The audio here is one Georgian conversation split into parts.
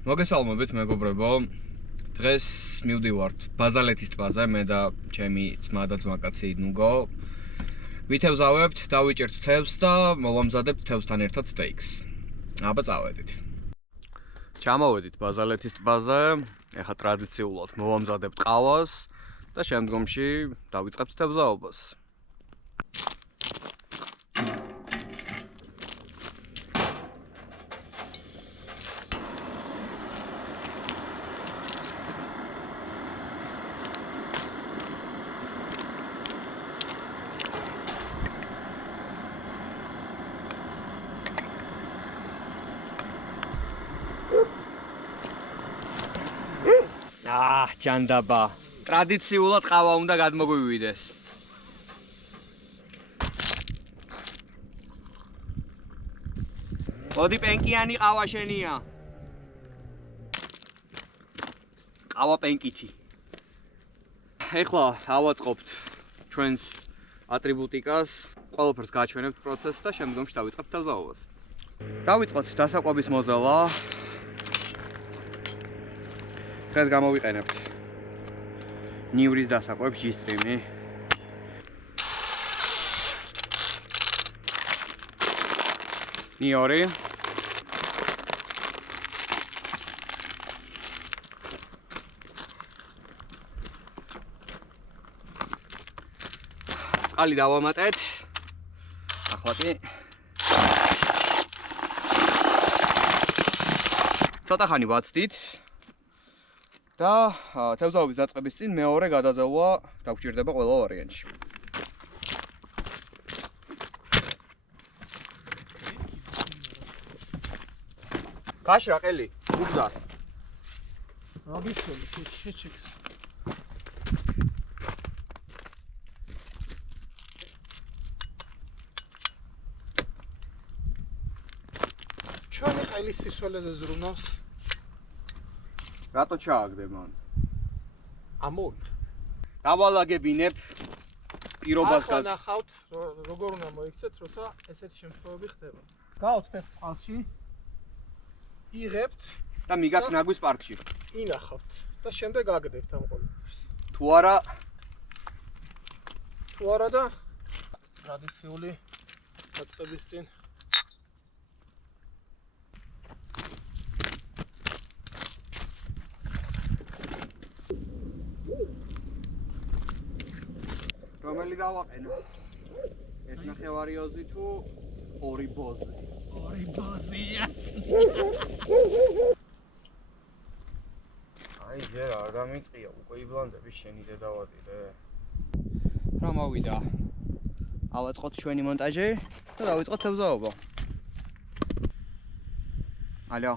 მოგესალმებით მეგობრებო. დღეს მივდივართ ბაზალეთის ტბაზე, მე და ჩემი ძმა და ძმაკაცი ნუგო. ვითევზავებთ, დავიჭერთ თევზს და მოვამზადებთ თევზთან ერთად სტეიქს. აბა წავედით. ჩამოვედით ბაზალეთის ტბაზე. ეხლა ტრადიციულად მოვამზადებთ ყავას და შემდგომში დავიწყებთ თევზაობას. ჯანდაბა. ტრადიციულად ყავა უნდა გადმოგვივიდეს. მოდი პენკიანი ყავა შენია. ყავა პენკითი. ეხლა ავაწყობთ ჩვენს ატრიბუტიკას, ყველაფერს გაჩვენებთ პროცესს და შემდგომში დავიწყებთ თევზაობას. დავიწყოთ დასაკვების მოზელა. დღეს გამოვიყენებთ ნივრის დასაკვებს G-Stream-ი. ნიორი. წყალი დავამატეთ. ახლა კი ცოტა ხანი ვაცდით. და თევზაობის დაწყების წინ მეორე გადაძელვა დაგჭირდება ყველა ვარიანტში. კაშრა ყელი, უგზარ. რაბიშელი, შეჩექს. ჩვენი ყელის სისვალეზე ზრუნავს. რატო ჩააგდე მან? ამოვიდა. დავალაგებინებ პირობას ახლა ნახავთ, როგორ უნდა მოიქცეთ, როცა ესეთი შემთხვევები ხდება. გავთ ფეხს წყალში. იღებთ და მიგაქ ნაგვის პარკში. ინახავთ და შემდეგ აგდებთ ამ ყველაფერს. თუ არა და ტრადიციული დაწყების წინ რომელი დავაყენო? ერთ ნახევარიოზი თუ ორი ბოზი? ორი ბოზიას. აი ჯერ არ გამიწია უკვე იბლანდები შენი დედავადირე. რა მოვიდა? ავაწყოთ ჩვენი მონტაჟი და დავიწყოთ თევზაობა. ალო.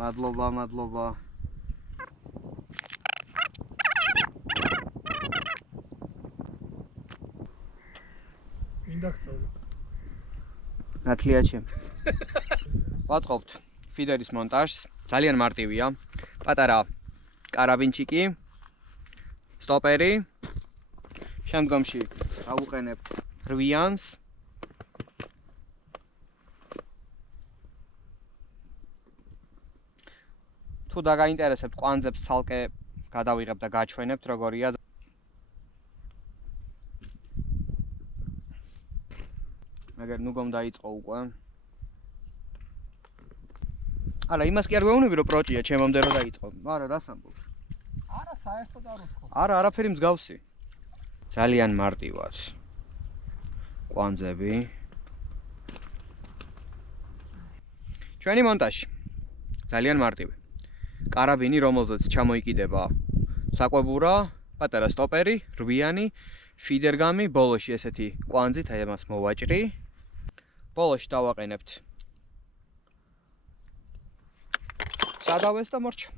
მადლობა. მინდაგწევლა. ნათლია ჩემ. ვაწყობთ ფიდერის მონტაჟს. ძალიან მარტივია. პატარა კარაბინჩიკი, სტოპერი. შემდგომში ავუყენებთ რვიანს. თუ დაგაინტერესებთ კვანძებს ცალკე გადავიღებ და გაჩვენებთ როგორია. მაგრამ ნუგომ დაიწყო უკვე. არა, იმას კი არ ვეუბნები რომ პროჭია ჩემამდე რომ დაიწყო. არა, რას ამბობ? არა, საერთოდ არ ვთქო. არა, არაფერი მსგავსი. ძალიან მარტივად. კვანძები. ჩვენი მონტაჟი. ძალიან მარტივი. კარაბინი, რომელზეც ჩამოიკიდება საკვებურა, პატარა სტოპერი, რვიანი, ფიდერგამი, ბოლოში ესეთი კვანძით აი ამას მოვაჭრი. ბოლოში დავაყენებთ სადავეს და მორჩა.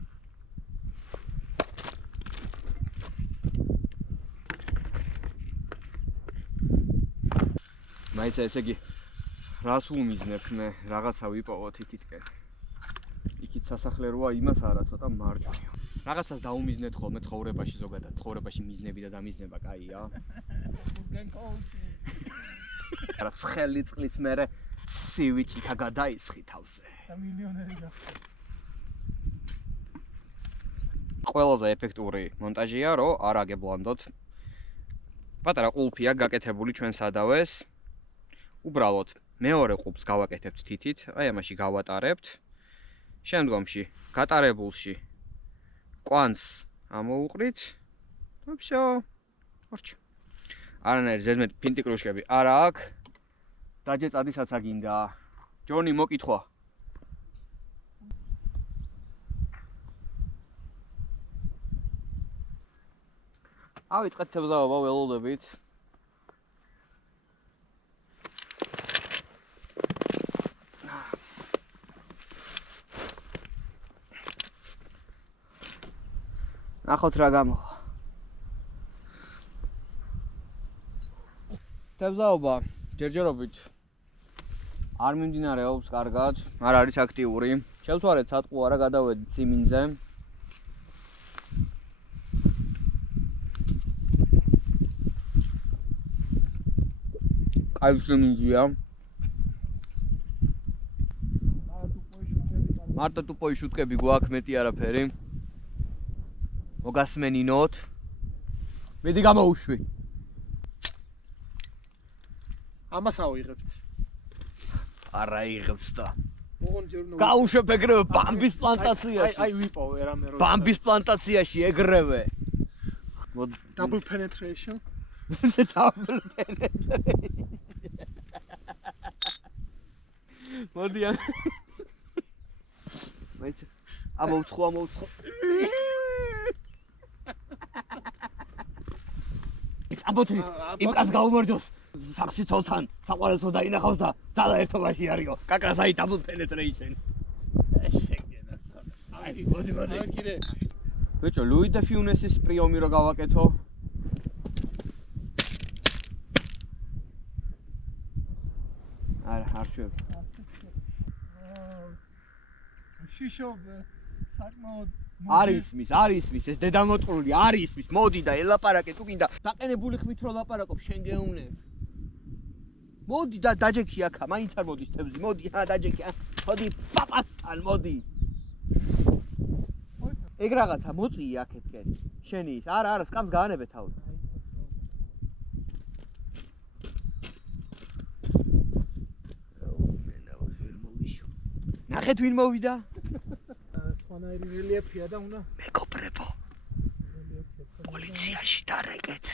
მაიცა ესე იგი რას უმიზნებ მე რაღაცა ვიპოვოთ იქითკენ. იქით სასახლე როა იმას არა ცოტა მარჯვნივ. რაღაცას დაუმიზნეთ ხოლმე ცხოვრებაში ზოგადად. ცხოვრებაში მიზნები და დამიზნება კაია. გენ კოუჩი. არა, ცხელი წყლის მერე ცივი ჭიქა გადაისხი თავზე. და მილიონერი გახდა. ყველაზე ეფექტური მონტაჟია, რომ არ აგებლანდოთ. პატარა ყულფია გაკეთებული ჩვენ სადავეს. უბრალოდ მეორე ყულფს გავაკეთებთ თითით, აი ამაში გავატარებთ. შემდგომში გატარებულში კვანს ამოუყრით. და всё. ორჩი. არანაირი ზედმეტ ფინტიკრუშკები არა აქვს. დაჯე წადისაც აგინდა. ჯონი მოკითხვა. ავიწყეთ თევზაობა ველოდებით. ნახოთ რა გამოვა. თევზაობა ჯერჯერობით არ მიმდინარეობს კარგად, არ არის აქტიური. შევცვალეთ სატყუ არა გადავედით ციმინზე. აი ციმინზია. მარტო ტუპოი შუტკები გვაქვს, მეტი არაფერი. მოგასმენინოთ. მედი გამოუშვი. ამას ავიღებთ. არა იღებს და. ოღონ ჯერ უნდა გაუშვებ ეგრევე ბამბის პლანტაციაში. აი ვიპოვე რამე რო. ბამბის პლანტაციაში ეგრევე. Double penetration. Double penetration. მოდი ან. მეც ამოვცხო. აბოთი, იმ კაც გაუმარჯოს. სახში ცოლთან, საყვარელსო დაინახავს და ძალა ერთობაში არისო. კაკრას აი double penetration. შეგენა ცოტა. აი, მოდი. აი კიდე. ბიჭო, ლუი და ფიუნესის პრიომი რო გავაკეთო. არა, არ შვებ. შიშო საკმაოდ არის მის ეს დედამოწყრული არის მის მოდი და ელაპარაკე თუ გინდა დაყენებული ხმით რო ლაპარაკობ შენ გეუნებ მოდი და დაჯექი აქა მაინც არ მოდის თევზი მოდი დაჯექი მოდი პაპასთან მოდი ეგ რაღაცა მოწიე აქეთკენ შენი ის არა სკამს გაანებე თავი ნახეთ ვინ მოვიდა სხვანაირი რელიეფია და უნდა მეგობრებო პოლიციაში დარეკეთ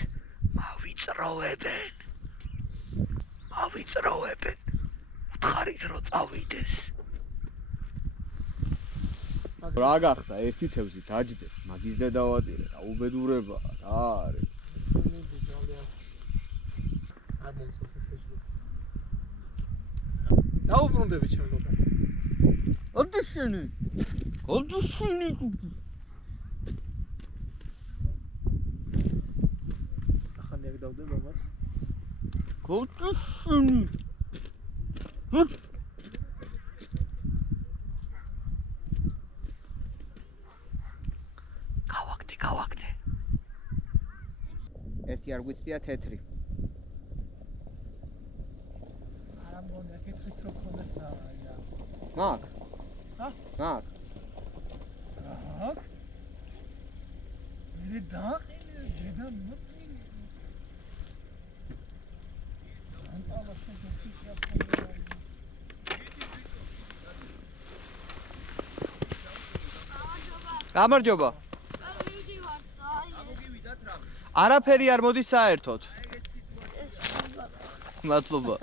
მავიწროვებენ უთხარით რომ წავიდეს რა გახდა ერთი თევზი დაჯდეს მაგის დედავატირე რა უბედურება რა არის არ მომწონს ეს ეჭვი დაუბრუნდები ჩემ ლოკას ოდიშენი ახალი აქ დავდება მას ოდიშენი გავაკეთე ერთი არ გვიცდია თეთრი არა მგონია კითხვის რო ქონდეს რა აია მაგ აქ მე დაყინე დედა მოწინე ანტალა შეგეცია გამარჯობა არაფერი არ მოდის საერთოდ მადლობა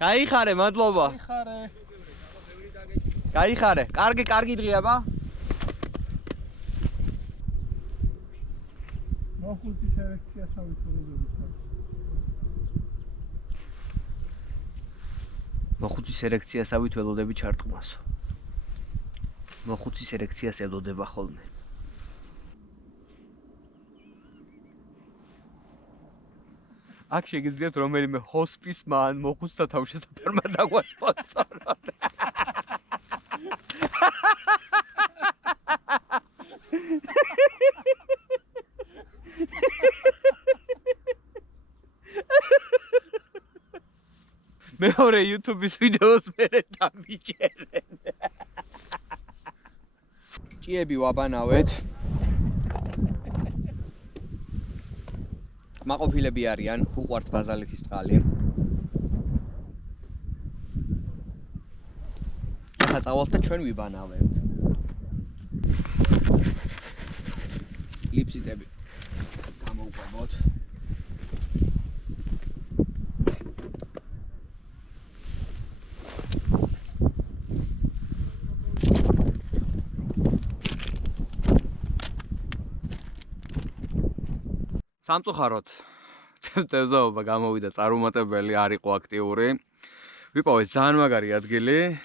გაიხარე მადლობა გაიხარე კარგი დღეა ბა მოხუცი სელექციასავით ველოდებით მოხუცი სელექციასავით ველოდები ჩარტყმას მოხუცი სელექციას ელოდება ხოლმე აქ შეგიძლიათ რომელიმე ჰოსპისმა ან მოხუცთა თავშესაფარმა დაგვასპონსოროთ. მეორე YouTube-ის ვიდეოს მერე დამიჭერენ. ჭიები ვაბანავეთ. მაყოფილები არიან, უყვართ ბაზალეთის წყალი. ახლა წავალთ და ჩვენ ვიბანავებთ. ლიფსიტები გამოვყვებოთ. სამწუხაროდ თევზაობა გამოვიდა წარუმატებელი, არ იყო აქტიური. ვიპოვეთ ძალიან მაგარი ადგილი.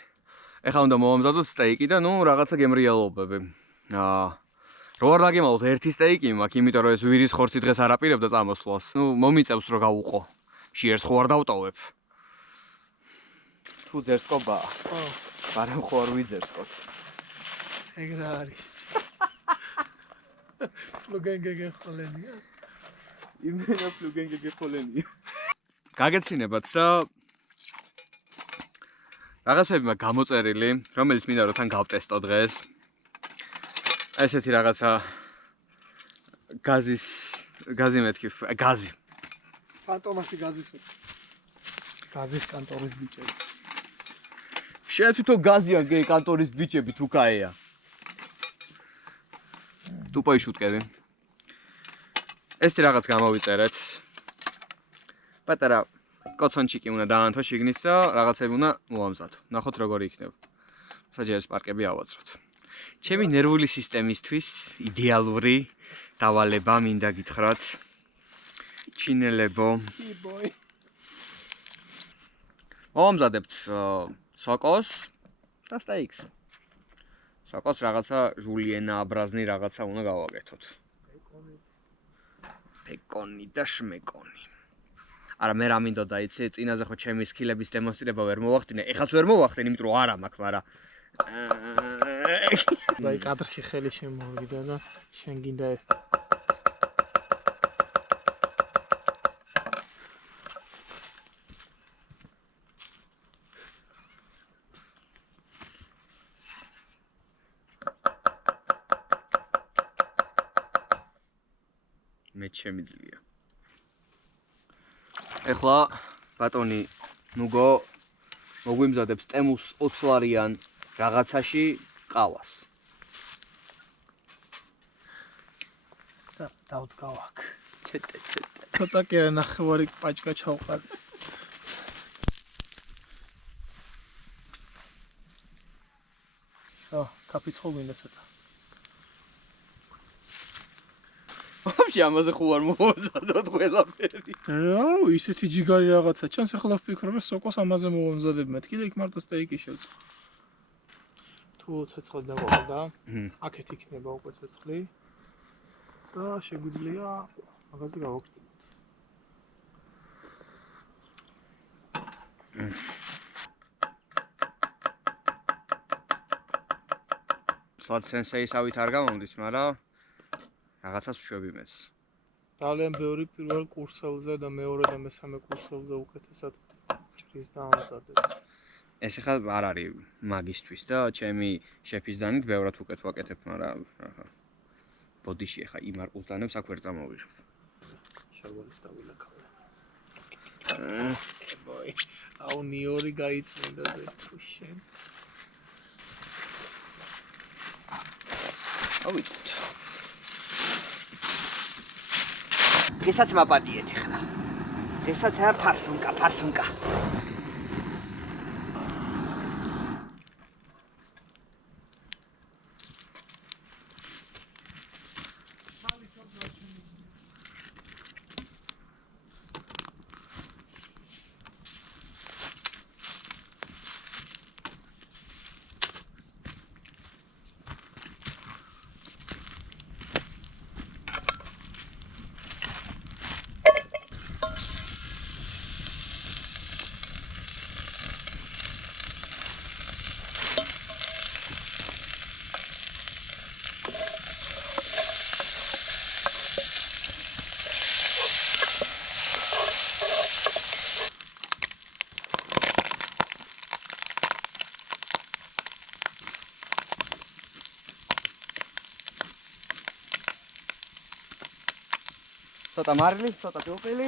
ეხლა უნდა მოვამზადოთ სტეიკი და რაღაცა გემრიელობები. რო არ დაგემალოთ ერთი სტეიკი მაქვს, იმიტომ რომ ეს ვირის ხორცი დღეს არ აპირებდა წამოსვლას. მომიწევს რომ გავუყო. შიერს ხო არ დავტოვებ. თუ ძერსკობაა. მაგრამ ხო არ ვიძერსკოთ. ეგ რა არის? ფლუგენგეგე ხოლენია. იმენა ფლუგენგეგე ხოლენია. გაგეცინებათ და რაღაცები მაქვს გამოწერილი, რომელიც მინდა რომ თან გავტესტო დღეს. ესეთი რაღაცა გაზი მეთქი, გაზი. ფანტომასი გაზის. გაზის კანტორის ბიჭები. შენ თვითონ გაზია კანტორის ბიჭები თუ კაეა. ტუპოი შუტკები. ესეთი რაღაც გამოვიწერეთ. პატარა კოცონჩიკი უნდა დაანთო შიგნით და რაღაცები უნდა მოვამზადო. ნახოთ როგორი იქნება. საჯარის პარკები ავაწყოთ. ჩემი ნერვული სისტემისთვის იდეალური დავალება მინდა გითხრათ. ჩინელებო. მოვამზადებთ სოკოს და სტეიქს. სოკოს რაღაცა ჟულიენა აბრაზნი რაღაცა უნდა გავაკეთოთ. ბეკონი და შმეკონი. არა მე რა მინდოდა იცი, წინაზე ხო ჩემი სკილების დემონსტრირება ვერ მოვახდინე. ეხაც ვერ მოვახდენ, იმიტომ რომ არა მაქვს, მაგრამ დაი კადრში ხელი შემოვიდა და შენ გინდა მე შემიძლია. ეხლა ბატონი ნუგო მოგვიმზადებს წემუს 20 ლარიან რაღაცაში ყავას. და დავდგავ აქ. ცეტე. ცოტა კი არა ნახევარი პაჭკა ჩავყარი. კაფეც ხო გინდა ცოტა. ვაფშე ამაზე ხო არ მოვამზადოთ ყველაფერი. რაუ, ისეთი ჯიგარი რაღაცა. ჩანს ახლა ვფიქრობ, რომ სოკოს ამაზე მოვამზადებ მე. კიდე იქ მარტო სტეიკი შევწ. თუ ცეცხლი დაგვაყდა, აქეთ იქნება უკვე ცეცხლი. და შეგვიძლია მაგაზე გავაკეთოთ. სლად სენსეისავით არ გამომდის, მაგრამ რაღაცას ვშვები მეც. ძალიან ბევრი პირველ კურსელზე და მეორე და მესამე კურსელზე უკეთესად ჭრის და ამზადებს. ეს ახლა არ არის მაგისტვის და ჩემი შეფის დანით ბევრად უკეთ ვაკეთებ, მაგრამ ბოდიში ახლა იმ არყუზდანებს აქ ვერ წამოვიღებ. შარვალის დავილაკავე. ბოი, აუ ნიორი გაიწმინდა ზე შენ. ავიდეთ. ესაც მაპატიეთ ახლა. ესაც ფარსუნკა. ცოტა მარილი, ცოტა პილპილი.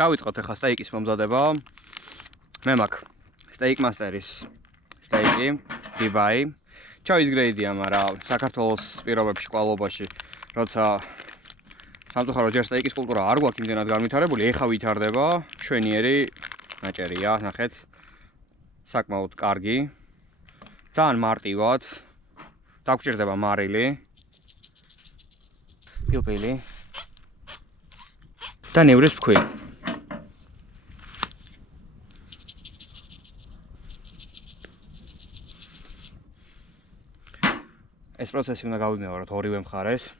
დავიწყოთ ახლა სტეიკის მომზადება. მე მაქვს Steak Master-ის სტეიკი, ribeye. ჩავის გრეიდია, მაგრამ საქართველოს პირობებში, ყვალობაში, როცა სამწუხაროდ ჯერ სტეიკის კულტურა არ გვაქვს იმდენად განვითარებული, ეხა ვითარდება, შვენიერი ნაჭერია, ნახეთ. საკმაოდ კარგი. ძალიან მარტივად. დაგჭირდება მარილი. პილპილი. და ნევრის ფქვი. ეს პროცესი უნდა გავიმეოროთ ორივე მხარეს.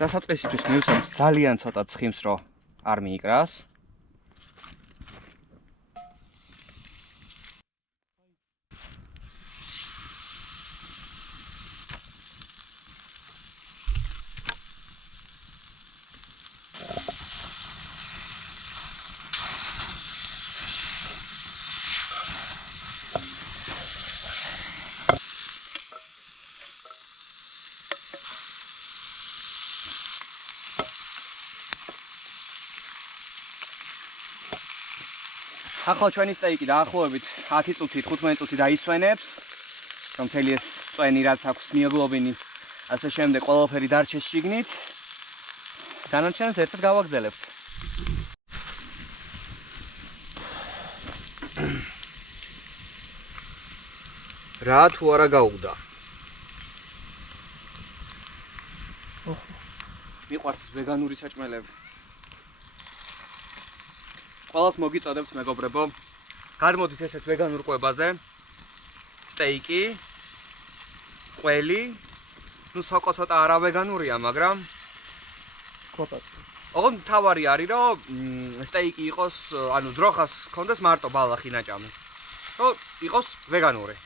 დასაწყისისთვის მივცემთ ძალიან ცოტა ცხიმს, რომ არ მიიკრას. ახლა ჩვენი სტეიკი დაახლოებით 10 წუთი, 15 წუთი დაისვენებს, რომ მთელი ეს წვენი რაც აქვს მიოგლობინი, ასე შემდეგ ყველაფერი დარჩეს შიგნით. დანარჩენს ერთად გავაგზავნებთ. რა თუ არა გაუგდა. მიყვარს ვეგანური საჭმელები. ყველას მოგიწოდებთ მეგობრებო. გადმოდით ესეთ ვეგანურ კვებაზე. სტეიკი, ყველი, ნუ სოკო ცოტა არა ვეგანურია, მაგრამ კოტა. ოღონდ თავარი არის, რომ სტეიკი იყოს, ანუ ძროხას ქონდეს მარტო ბალახი ნაჭამი. რომ იყოს ვეგანური.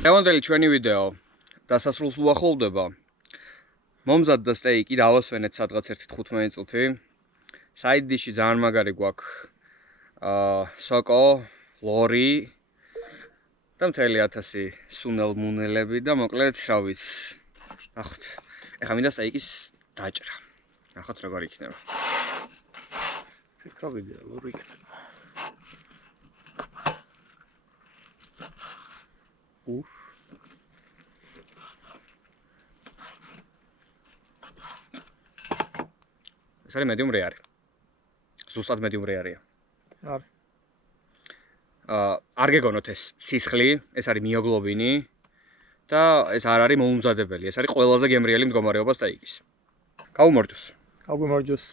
დღევანდელი ჩვენი ვიდეო დასასრულს უახლოვდება. მომზადდა სტეიკი, დავასვენეთ სადღაც 1-15 წუთი. საიდ დიში ძალიან მაგარი გვაქვს. სოკო, ლორი და მთელი 1000 სუნელ-მუნელები და მოკლედ, რა ვიცი. ნახოთ. ეხლა მინდა სტეიკის დაჭრა. ნახოთ როგორ იქნება. ფიქრობდი ლორი იქნება. ეს არის medium rare. ზუსტად medium rare-ია. არის. არ გეგონოთ ეს სისხლი, ეს არის მიოგლობინი და ეს არ არის მოუმზადებელი. ეს არის ყველაზე გემრიელი მდგომარეობა სტეიკის. გაუმორჯოს. გაგვიმარჯოს.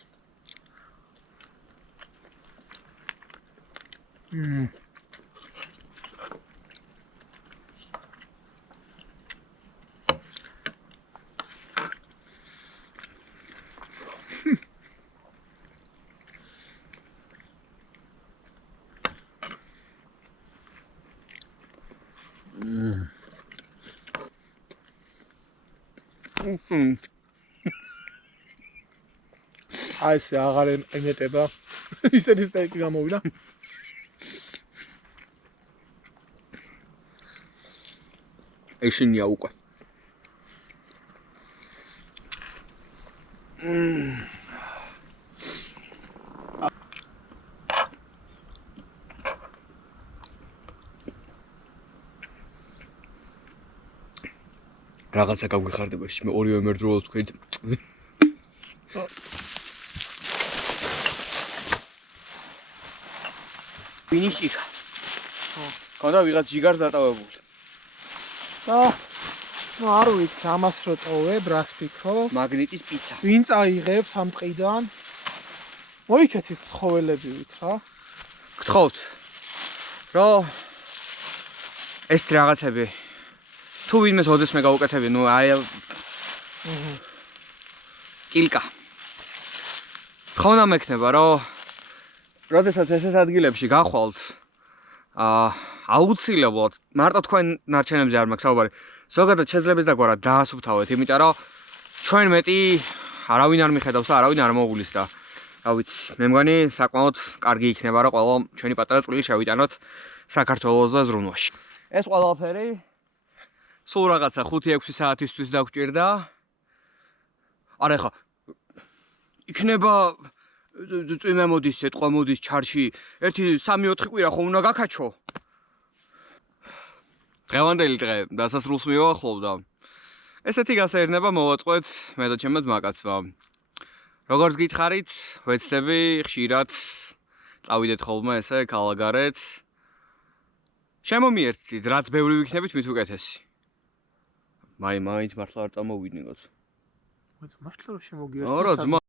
აი ეს აღარ ემეტება. ისეთი სტეიკი გამოვიდა. ეშინია უკვე. რაღაცა გავგიხარდება, მე ორივე მერდროულად თქვით. ფინიში. კონდა ვიღაც ჯიგარს დატოვებული. და ნუ არ ვიცი ამას რო ტოვებ, რას ფიქრობ? მაგნიტის პიცა. ვინ წაიღებს ამ ტყიდან? მოიქეცით ცხოველებივით რა. გთხოვთ. რომ ეს რაღაცები თუ ვინმეს ოდესმე გაუკეთებია, ნუ აი კილკა. ხონა მექნება, რომ როდესაც ესეთ ადგილებში გახვალთ, აუცილებლად მარტო თქვენ ნარჩენებზე არ მაქვს საუბარი. ზოგადად შეიძლება ის დაგვარა დაასუფთავეთ, იმიტომ რომ ჩვენ მეტი არავინ არ მიხედავს და არავინ არ მოუგლის და რა ვიცი, მე მგონი საკმაოდ კარგი იქნება, რომ ყველა ჩვენი პატარა წვლილი შევიტანოთ საქართველოს და ზრუნვაში. ეს ყველაფერი სულ რაღაცა 5-6 საათისთვის დაგვჭირდა. არა ხა იქნება წვიმა მოდის, ეთყვა მოდის ჩარში. 1-3-4 კვირა ხომ უნდა გაკაჩო. დღევანდელი დღე დასასრულს მივახლოვ და ესეთი გასაერნება მოვაწყვეთ მე და ჩემმა ძმაკაცმა. როგორც გითხარით, ვეცდები ხშირად წავიდეთ ხოლმე ესე ქალაქგარეთ. შემომიერთდით, რაც ბევრი ვიქნებით, მით უკეთესი. მაინც მართლა არ წამოვიდნიგოთ. მართლა რომ შემოგიერთდი. არა, ძმა